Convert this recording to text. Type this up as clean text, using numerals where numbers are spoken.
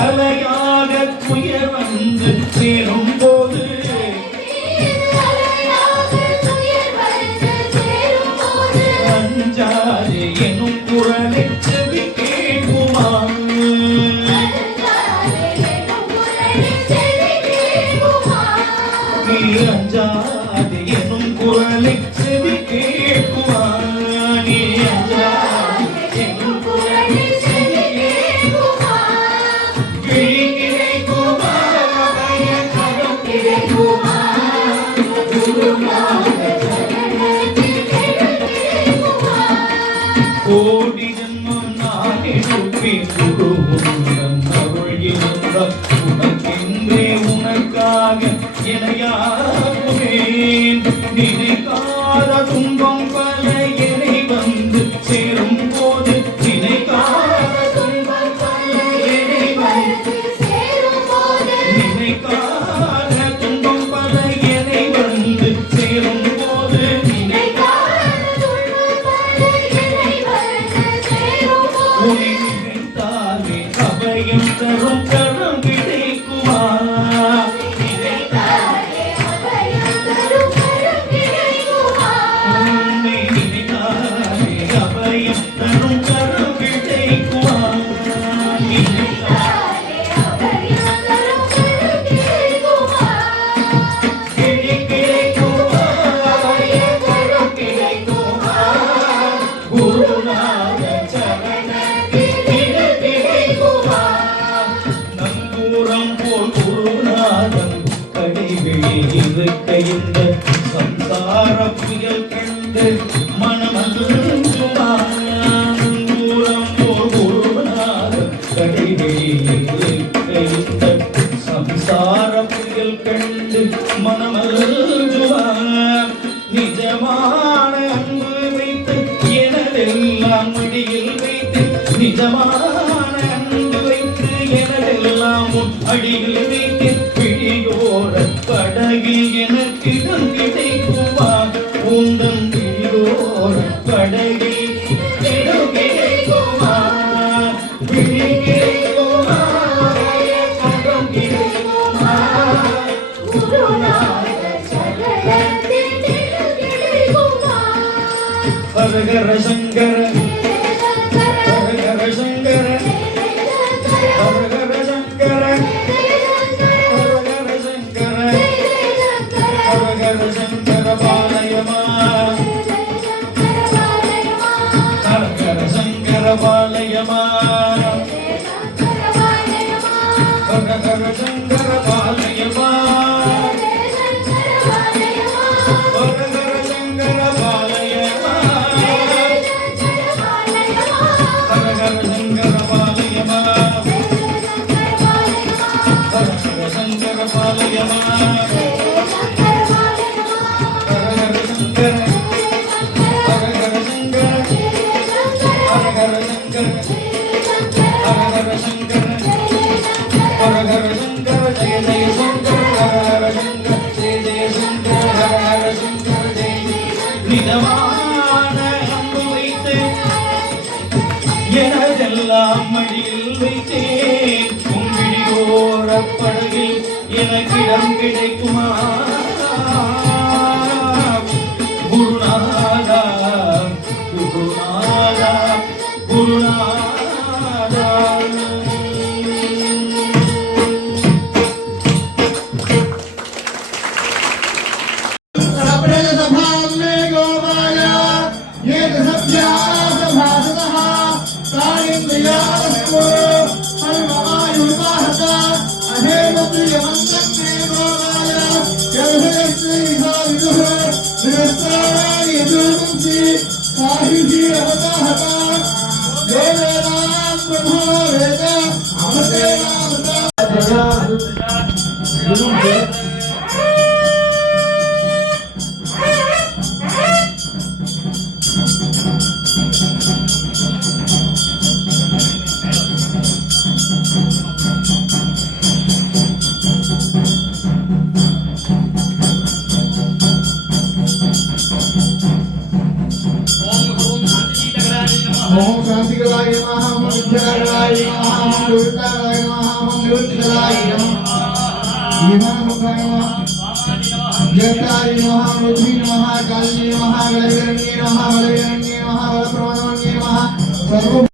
அலையாக துயர் வந்து சேரும் போது அஞ்சாதே எனும் குரலை செவி கேட்குமா நீ அஞ்சாதே எனும் குரலை செவி கேட்குமா நீ அஞ்சாதே எனும் குரலை செவி கேட்குமா கிளி கிடைக்குமா கரம் கிடைக்குமா கோடி ஜன்மம் நான் எடுப்பேன் குருவுடன் அருள் இருந்தால் உனக்கென்றே உனக்காக இணையாகுவேன் நினைக்காத துன்பம் பல என்னை வந்து சேரும் போது நினைக்காத துன்பம் பல என்னை வந்து சேரும் போது நினைக்காத துன்பம் பல என்னை வந்து சேரும் போது உன்னை நினைத்தாலே அபயம் தரும் கரம் கிடைக்குமா உன்னை நினைத்தாலே அபயம் தரும் கரம் கிடைக்குமா கிளி கிடைக்குமா கரம் கிடைக்குமா குருநாத இருக்கையுந்த சம்சார புயல் கண்டு மனமல்லுமா தூரம் போல் குருநாத கடைவெளியிருக்கையுந்த சம்சார புயல் கண்டு மனமல்லுமா நிஜமான அன்பு வைத்து எனதெல்லாம் மடியில் வைத்து நிஜமான அன்பு வைத்து எனதெல்லாம் அடியில் வைத்து பிடியோர படகில் எனக்கிடம் கிடைக்குமா உந்தன் பிடியோர படகில் இடம் கிடைக்குமா பிடி கிடைக்குமா கடம் கிடைக்குமா ஹரஹர சங்கர ஹரஹர சங்கர ஹரஹர சங்கர ஹரஹர சங்கர பாலயமா ஹரஹர சங்கர பாலயமா ஹரஹர சங்கர பாலயமா ஹரஹர சங்கர பாலயமா ஹரஹர சங்கர பாலயமா ஹரஹர சங்கர பாலயமா நிஜமான அன்பு வைத்து எனதெல்லாம் மடியில் வைத்தேன் உங்கிடியோர படகில் எனக்கிடம் கிடைக்குமா குருநாதா குருநாதா குருநாதா ओम शांतिकलाय नमः ओम विद्याकलाय नमः ओम दुर्गाकलाय नमः ओम निवृत्तिकलाय नमः विमानमुखाय नमः जगताय नमः रुद्री नमः काली नमः गणगणन्ये नमः बलगणन्ये नमः बलप्रमाणन्ये नमः सर्व